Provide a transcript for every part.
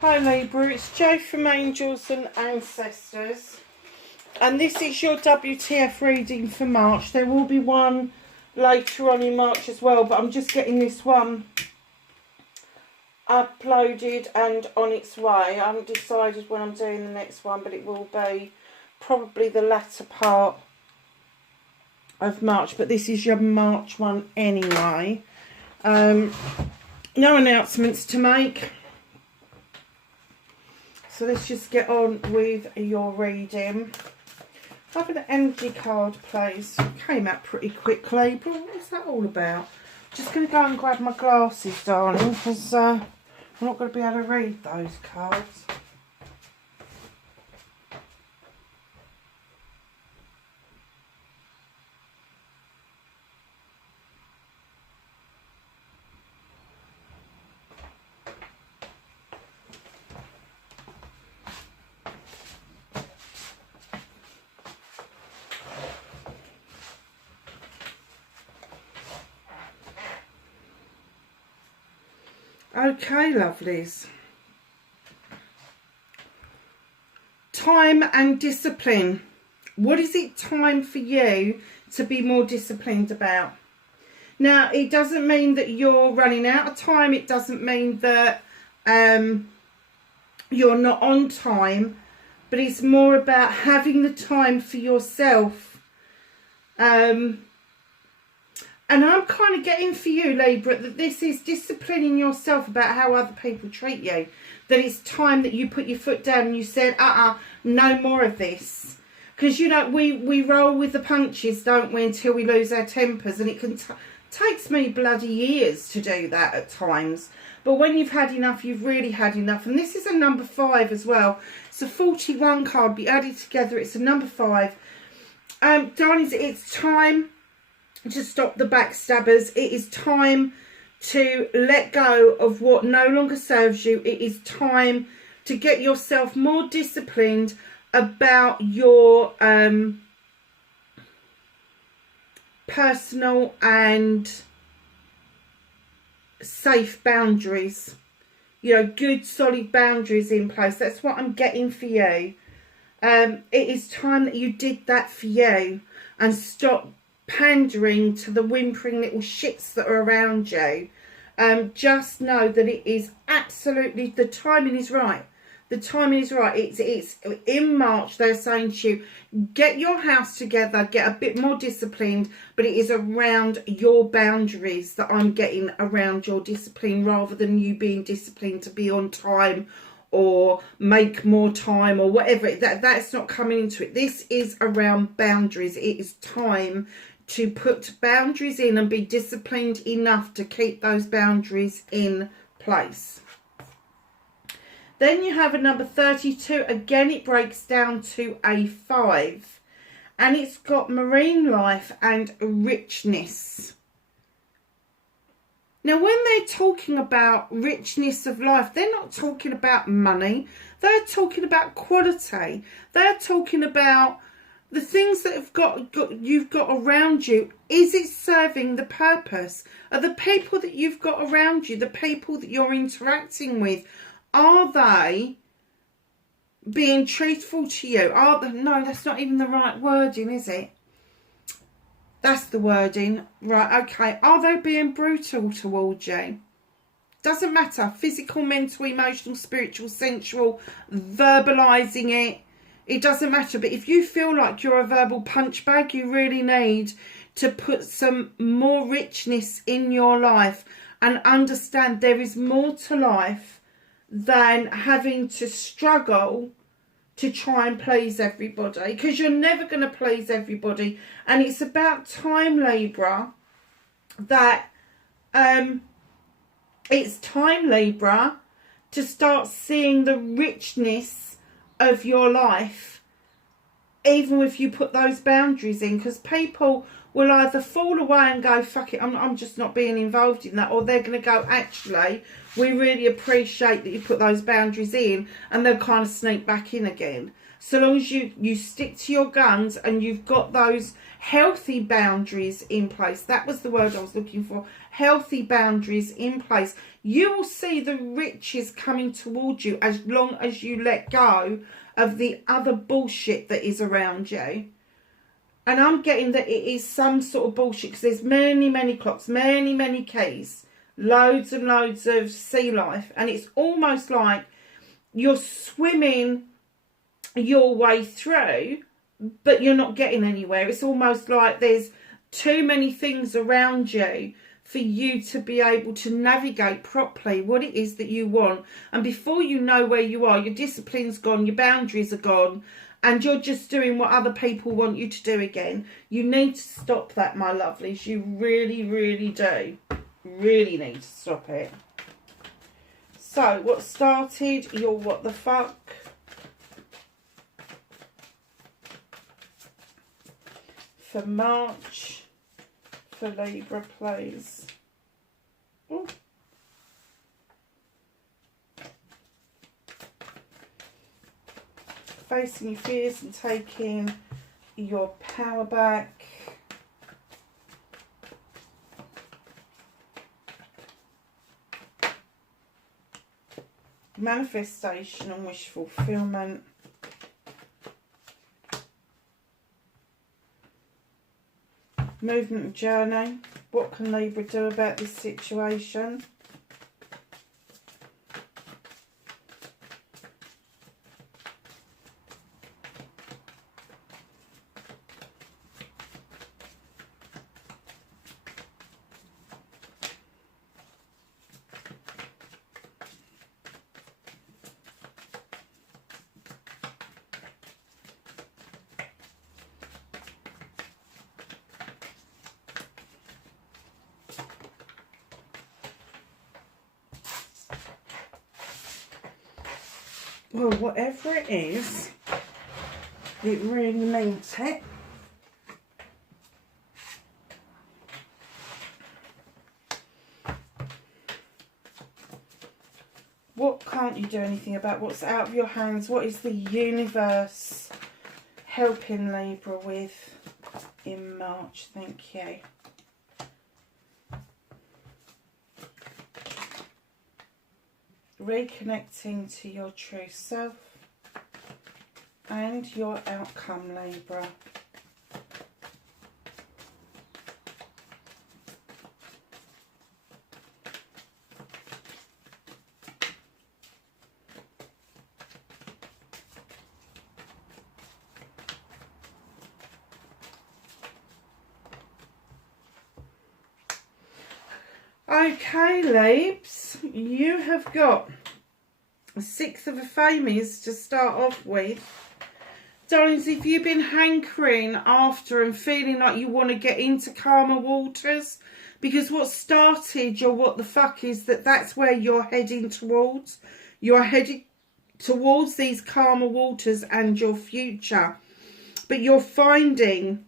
Hi Libra, it's Jo from Angels and Ancestors, and this is your WTF reading for March. There will be one later on in March as well, but I'm just getting this one uploaded and on its way. I haven't decided when I'm doing the next one, but it will be probably the latter part of March, but this is your March one anyway. No announcements to make. So let's just get on with your reading. Have an energy card, please. Came out pretty quickly, but what's that all about? Just going to go and grab my glasses, darling, because I'm not going to be able to read those cards. Okay, lovelies. Time and discipline. What is it time for you to be more disciplined about? Now, it doesn't mean that you're running out of time. It doesn't mean that you're not on time. But it's more about having the time for yourself. And I'm kind of getting for you, Libra, that this is disciplining yourself about how other people treat you. That it's time that you put your foot down and you said, no more of this. Because, you know, we roll with the punches, don't we, until we lose our tempers. And it can takes me bloody years to do that at times. But when you've had enough, you've really had enough. And this is a number 5 as well. It's a 41 card, be added together. It's a number 5. Darlings, it's time to stop the backstabbers. It is time to let go of what no longer serves you. It is time to get yourself more disciplined about your personal and safe boundaries. You know, good solid boundaries in place. That's what I'm getting for you. It is time that you did that for you and stop pandering to the whimpering little shits that are around you. Just know that it is absolutely, the timing is right. The timing is right. It's in March. They're saying to you, get your house together, get a bit more disciplined, but it is around your boundaries that I'm getting around your discipline, rather than you being disciplined to be on time or make more time or whatever. That's not coming into it. This is around boundaries. It is time to put boundaries in and be disciplined enough to keep those boundaries in place. Then you have a number 32. Again, it breaks down to a 5. And it's got marine life and richness. Now, when they're talking about richness of life, they're not talking about money. They're talking about quality. They're talking about the things that you've got around you. Is it serving the purpose? Are the people that you've got around you, the people that you're interacting with, are they being truthful to you? No, that's not even the right wording, is it? That's the wording. Right, okay. Are they being brutal towards you? Doesn't matter. Physical, mental, emotional, spiritual, sensual, verbalising it. It doesn't matter. But if you feel like you're a verbal punch bag, you really need to put some more richness in your life and understand there is more to life than having to struggle to try and please everybody, because you're never going to please everybody. And it's about time, Libra, that it's time, Libra, to start seeing the richness of your life, even if you put those boundaries in, because people will either fall away and go, fuck it, I'm just not being involved in that, or they're going to go, actually, we really appreciate that you put those boundaries in, and they'll kind of sneak back in again. So long as you stick to your guns and you've got those healthy boundaries in place. That was the word I was looking for. Healthy boundaries in place. You will see the riches coming towards you as long as you let go of the other bullshit that is around you. And I'm getting that it is some sort of bullshit because there's many, many clocks, many, many keys, loads and loads of sea life. And it's almost like you're swimming your way through, but you're not getting anywhere. It's almost like there's too many things around you for you to be able to navigate properly what it is that you want. And before you know where you are, your discipline's gone, your boundaries are gone, and you're just doing what other people want you to do again. You need to stop that, my lovelies. You really, really do. Really need to stop it. So, what started your what the fuck? For March, for Libra, please. Ooh. Facing your fears and taking your power back. Manifestation and wish fulfillment. Movement and journey. What can Libra do about this situation? Well, whatever it is, it really means it. What can't you do anything about? What's out of your hands? What is the universe helping Libra with in March? Thank you. Reconnecting to your true self and your outcome, Libra. Okay, Libs, you have got a 6 of a Famies to start off with. Darlings, if you've been hankering after and feeling like you want to get into calmer waters, because what started your what the fuck is that's where you're heading towards. You're heading towards these calmer waters and your future. But you're finding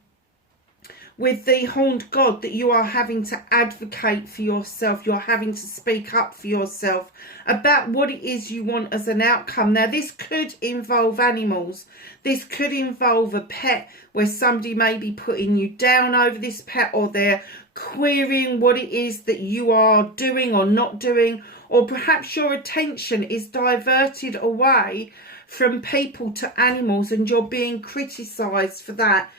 with the horned god that you are having to advocate for yourself. You're having to speak up for yourself about what it is you want as an outcome. Now, this could involve animals. This could involve a pet where somebody may be putting you down over this pet, or they're querying what it is that you are doing or not doing, or perhaps your attention is diverted away from people to animals and you're being criticised for that.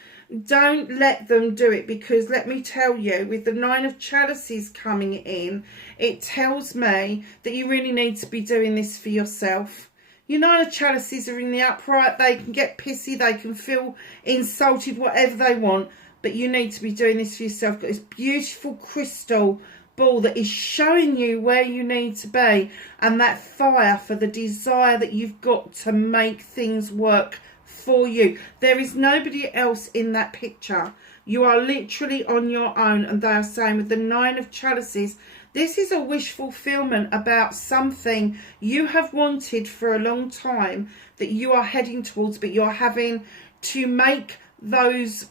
Don't let them do it, because let me tell you, with the 9 of Chalices coming in, it tells me that you really need to be doing this for yourself. Your 9 of Chalices are in the upright. They can get pissy, they can feel insulted, whatever they want, but you need to be doing this for yourself. Got this beautiful crystal ball that is showing you where you need to be, and that fire for the desire that you've got to make things work for you. There is nobody else in that picture. You are literally on your own, and they are saying with the 9 of Chalices, this is a wish fulfillment about something you have wanted for a long time that you are heading towards, but you're having to make those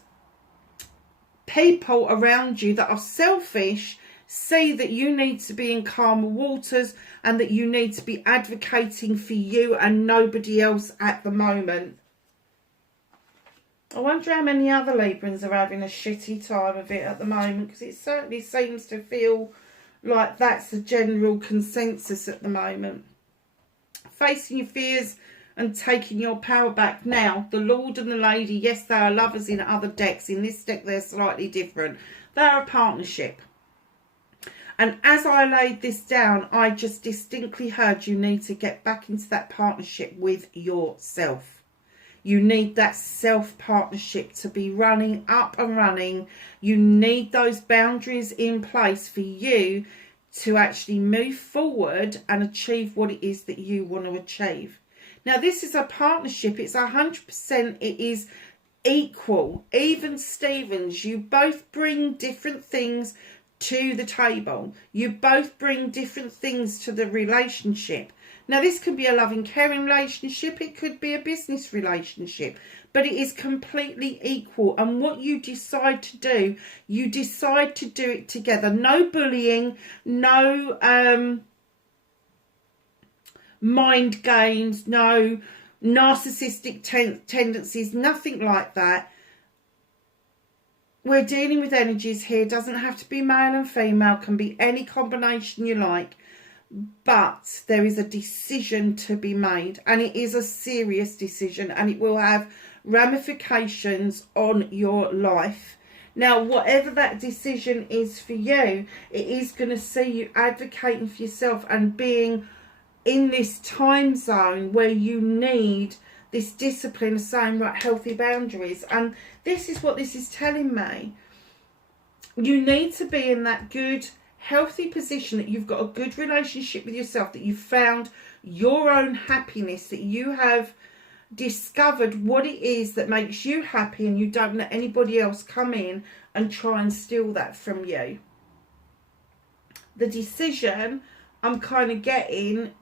people around you that are selfish see that you need to be in calmer waters and that you need to be advocating for you and nobody else at the moment. I wonder how many other Librans are having a shitty time of it at the moment, because it certainly seems to feel like that's the general consensus at the moment. Facing your fears and taking your power back. Now, the Lord and the Lady, yes, they are lovers in other decks. In this deck, they're slightly different. They are a partnership. And as I laid this down, I just distinctly heard you need to get back into that partnership with yourself. You need that self-partnership to be running up and running. You need those boundaries in place for you to actually move forward and achieve what it is that you want to achieve. Now, this is a partnership. It's 100%. It is equal. Even Stevens, you both bring different things to the table. You both bring different things to the relationship. Now, this could be a loving, caring relationship. It could be a business relationship. But it is completely equal. And what you decide to do, you decide to do it together. No bullying, no mind games, no narcissistic tendencies, nothing like that. We're dealing with energies here. Doesn't have to be male and female. Can be any combination you like. But there is a decision to be made. And it is a serious decision. And it will have ramifications on your life. Now, whatever that decision is for you, it is going to see you advocating for yourself and being in this time zone where you need this discipline of saying, right, healthy boundaries. And this is what this is telling me. You need to be in that good, healthy position that you've got a good relationship with yourself, that you've found your own happiness, that you have discovered what it is that makes you happy, and you don't let anybody else come in and try and steal that from you. The decision I'm kind of getting,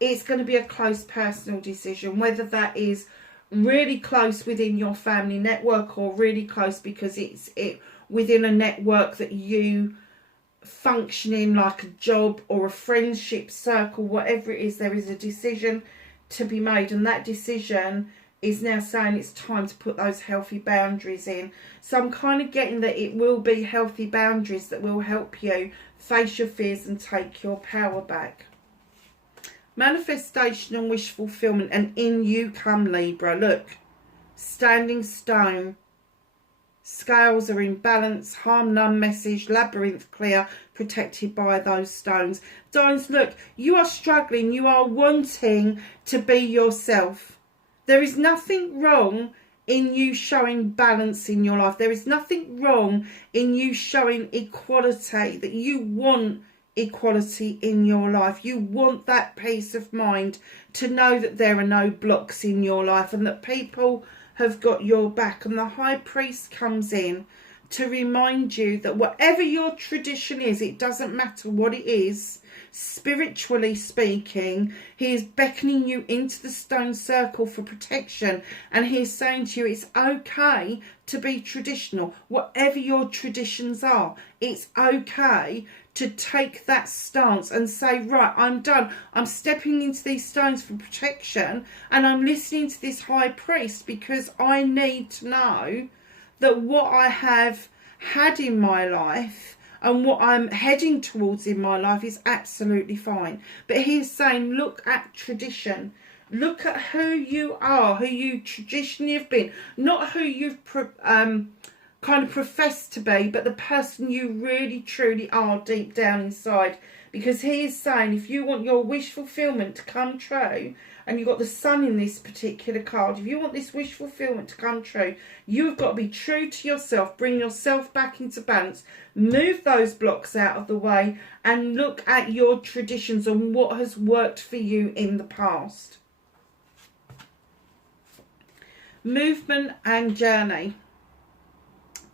it's going to be a close personal decision, whether that is really close within your family network or really close because it's within a network that you function in, like a job or a friendship circle, whatever it is. There is a decision to be made, and that decision is now saying it's time to put those healthy boundaries in. So I'm kind of getting that it will be healthy boundaries that will help you face your fears and take your power back. Manifestation and wish fulfillment, and in you come Libra. Look, standing stone, scales are in balance, harm none message, labyrinth clear, protected by those stones. Stones, look, you are struggling, you are wanting to be yourself. There is nothing wrong in you showing balance in your life. There is nothing wrong in you showing equality, that you want equality in your life. You want that peace of mind to know that there are no blocks in your life and that people have got your back. And the High Priest comes in to remind you that whatever your tradition is, it doesn't matter what it is, spiritually speaking, he is beckoning you into the stone circle for protection, and he is saying to you it's okay to be traditional. Whatever your traditions are, it's okay to take that stance and say, right, I'm done. I'm stepping into these stones for protection, and I'm listening to this High Priest because I need to know that what I have had in my life and what I'm heading towards in my life is absolutely fine. But he's saying, look at tradition. Look at who you are, who you traditionally have been. Not who you've kind of professed to be, but the person you really, truly are deep down inside. Because he is saying, if you want your wish fulfillment to come true, and you've got the sun in this particular card, if you want this wish fulfillment to come true, you've got to be true to yourself, bring yourself back into balance, move those blocks out of the way, and look at your traditions and what has worked for you in the past. Movement and journey.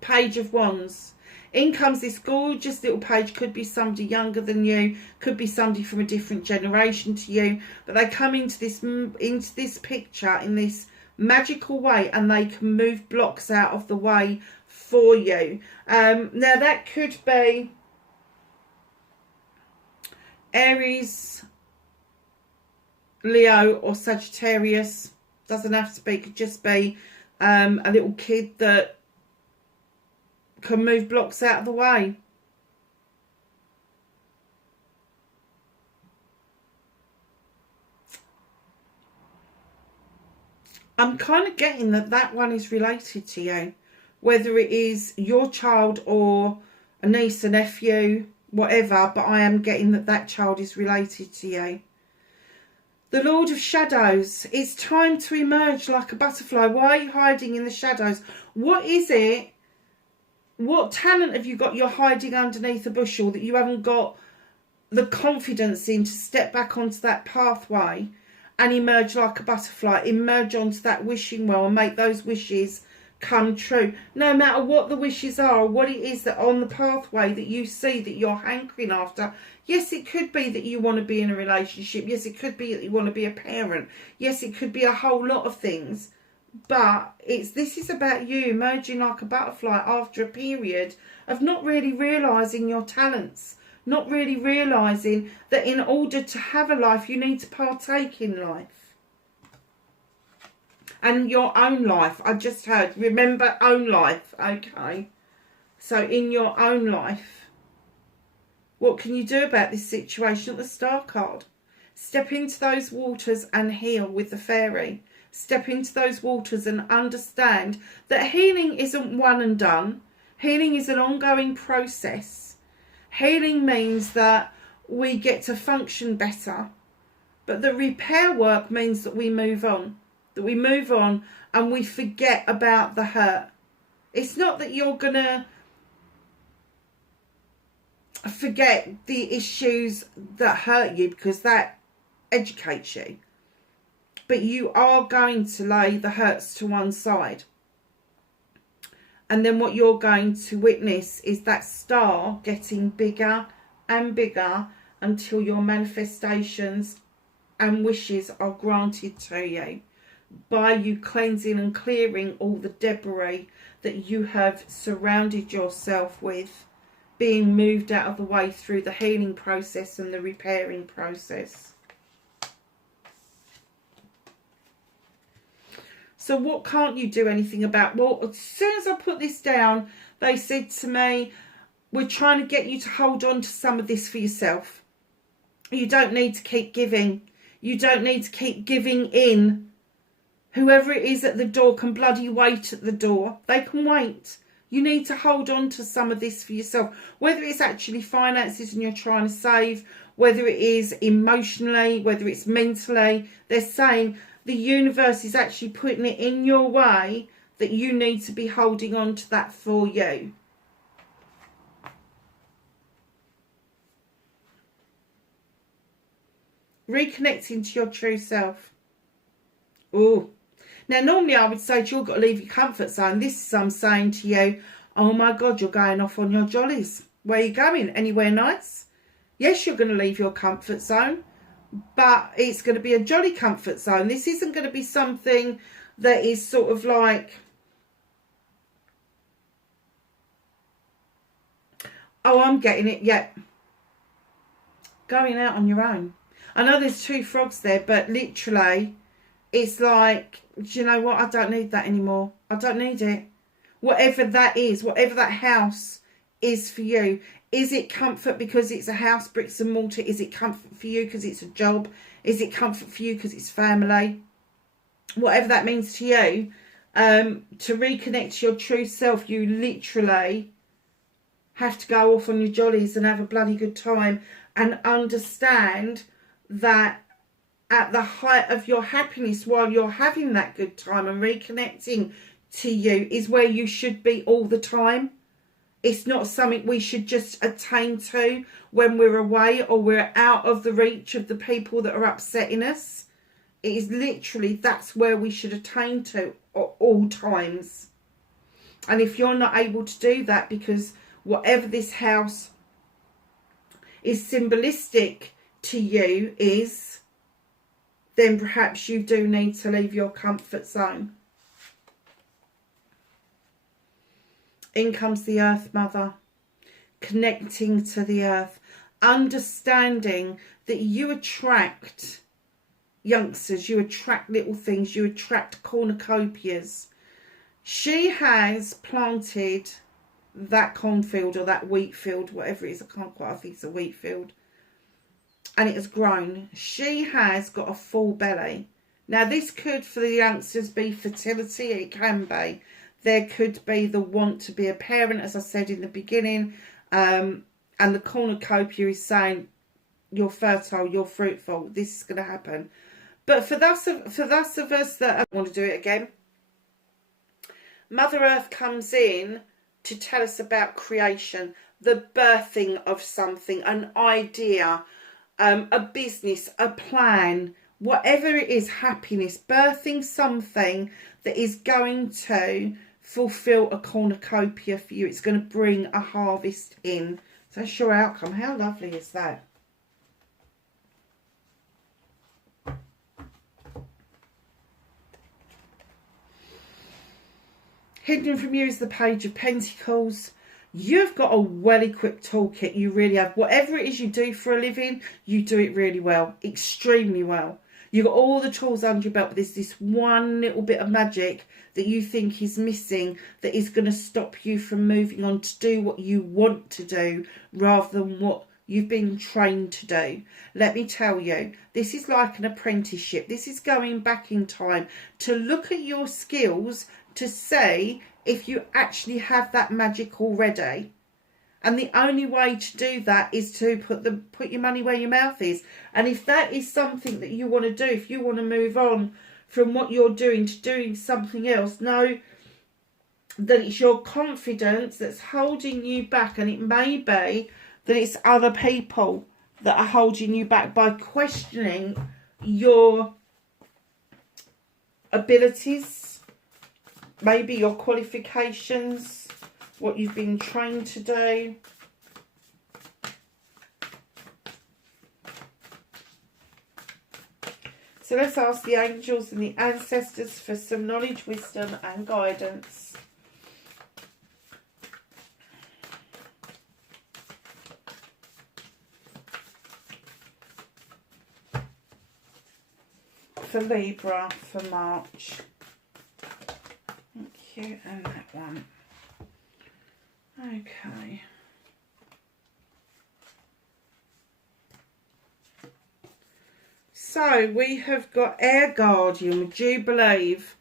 Page of Wands. In comes this gorgeous little page. Could be somebody younger than you, could be somebody from a different generation to you, but they come into this picture in this magical way, and they can move blocks out of the way for you. Now that could be Aries, Leo or Sagittarius. Doesn't have to be, could just be a little kid that can move blocks out of the way. I'm kind of getting that one is related to you, whether it is your child or a niece, a nephew, whatever, but I am getting that child is related to you. The Lord of Shadows, it's time to emerge like a butterfly. Why are you hiding in the shadows? What is it? What talent have you got you're hiding underneath a bushel that you haven't got the confidence in to step back onto that pathway and emerge like a butterfly, emerge onto that wishing well and make those wishes come true? No matter what the wishes are or what it is that on the pathway that you see that you're hankering after. Yes, it could be that you want to be in a relationship. Yes, it could be that you want to be a parent. Yes, it could be a whole lot of things. But this is about you emerging like a butterfly after a period of not really realising your talents. Not really realising that in order to have a life, you need to partake in life. And your own life. I just heard, remember, own life. Okay. So in your own life, what can you do about this situation at the Star card? Step into those waters and heal with the fairy. Step into those waters and understand that healing isn't one and done. Healing is an ongoing process. Healing means that we get to function better. But the repair work means that we move on. That we move on and we forget about the hurt. It's not that you're going to forget the issues that hurt you, because that educates you. But you are going to lay the hurts to one side. And then what you're going to witness is that star getting bigger and bigger until your manifestations and wishes are granted to you by you cleansing and clearing all the debris that you have surrounded yourself with, being moved out of the way through the healing process and the repairing process. So what can't you do anything about? Well, as soon as I put this down, they said to me, we're trying to get you to hold on to some of this for yourself. You don't need to keep giving. You don't need to keep giving in. Whoever it is at the door can bloody wait at the door. They can wait. You need to hold on to some of this for yourself. Whether it's actually finances and you're trying to save, whether it is emotionally, whether it's mentally, they're saying the universe is actually putting it in your way that you need to be holding on to that for you. Reconnecting to your true self. Oh, now normally I would say to you, you've got to leave your comfort zone. This is I'm saying to you, oh my God, you're going off on your jollies. Where are you going? Anywhere nice? Yes, you're going to leave your comfort zone. But it's going to be a jolly comfort zone. This isn't going to be something that is sort of like, oh, I'm getting it. Yeah. Going out on your own. I know there's two frogs there, but literally it's like, do you know what? I don't need that anymore. I don't need it. Whatever that is, whatever that house is for you. Is it comfort because it's a house, bricks and mortar? Is it comfort for you because it's a job? Is it comfort for you because it's family? Whatever that means to you, to reconnect to your true self, you literally have to go off on your jollies and have a bloody good time and understand that at the height of your happiness, while you're having that good time and reconnecting to you, is where you should be all the time. It's not something we should just attain to when we're away or we're out of the reach of the people that are upsetting us. It is literally, that's where we should attain to at all times. And if you're not able to do that because whatever this house is symbolistic to you is, then perhaps you do need to leave your comfort zone. In comes the Earth Mother, connecting to the earth, understanding that you attract youngsters, you attract little things, you attract cornucopias. She has planted that cornfield or that wheat field, whatever it is. I think it's a wheat field. And it has grown. She has got a full belly. Now, this could, for the youngsters, be fertility. It can be. There could be the want to be a parent, as I said in the beginning. And the cornucopia is saying, you're fertile, you're fruitful. This is going to happen. But for those of us that want to do it again, Mother Earth comes in to tell us about creation, the birthing of something, an idea, a business, a plan, whatever it is, happiness, birthing something that is going to fulfill a cornucopia for you. It's going to bring a harvest in. So that's your outcome. How lovely is that? Hidden from you is the Page of Pentacles. You've got a well-equipped toolkit. You really have. Whatever it is you do for a living, you do it really well. Extremely well. You've got all the tools under your belt, but there's this one little bit of magic that you think is missing that is going to stop you from moving on to do what you want to do rather than what you've been trained to do. Let me tell you, this is like an apprenticeship. This is going back in time to look at your skills to see if you actually have that magic already. And the only way to do that is to put your money where your mouth is. And if that is something that you want to do, if you want to move on from what you're doing to doing something else, know that it's your confidence that's holding you back. And it may be that it's other people that are holding you back by questioning your abilities, maybe your qualifications, what you've been trained to do. So let's ask the angels and the ancestors for some knowledge, wisdom and guidance. For Libra for March. Thank you, and that one. Okay. So we have got Air Guardian. Would you believe?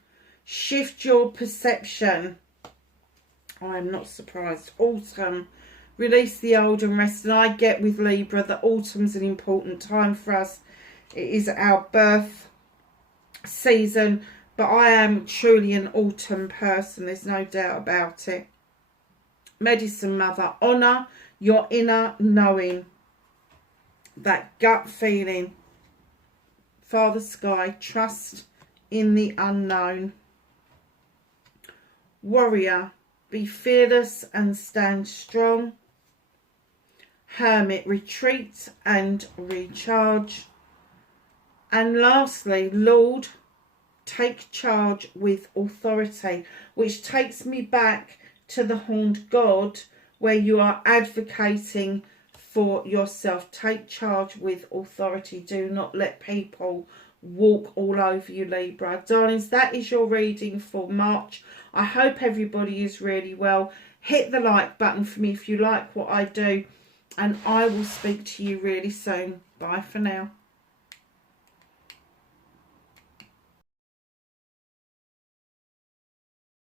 Shift your perception. I'm not surprised. Autumn. Release the old and rest. And I get with Libra that autumn's an important time for us. It is our birth season. But I am truly an autumn person. There's no doubt about it. Medicine Mother. Honour your inner knowing. That gut feeling. Father Sky. Trust in the unknown. Warrior. Be fearless and stand strong. Hermit. Retreat and recharge. And lastly, Lord. Take charge with authority, which takes me back to the Horned God, where you are advocating for yourself. Take charge with authority. Do not let people walk all over you, Libra. Darlings, that is your reading for March. I hope everybody is really well. Hit the like button for me if you like what I do, and I will speak to you really soon. Bye for now.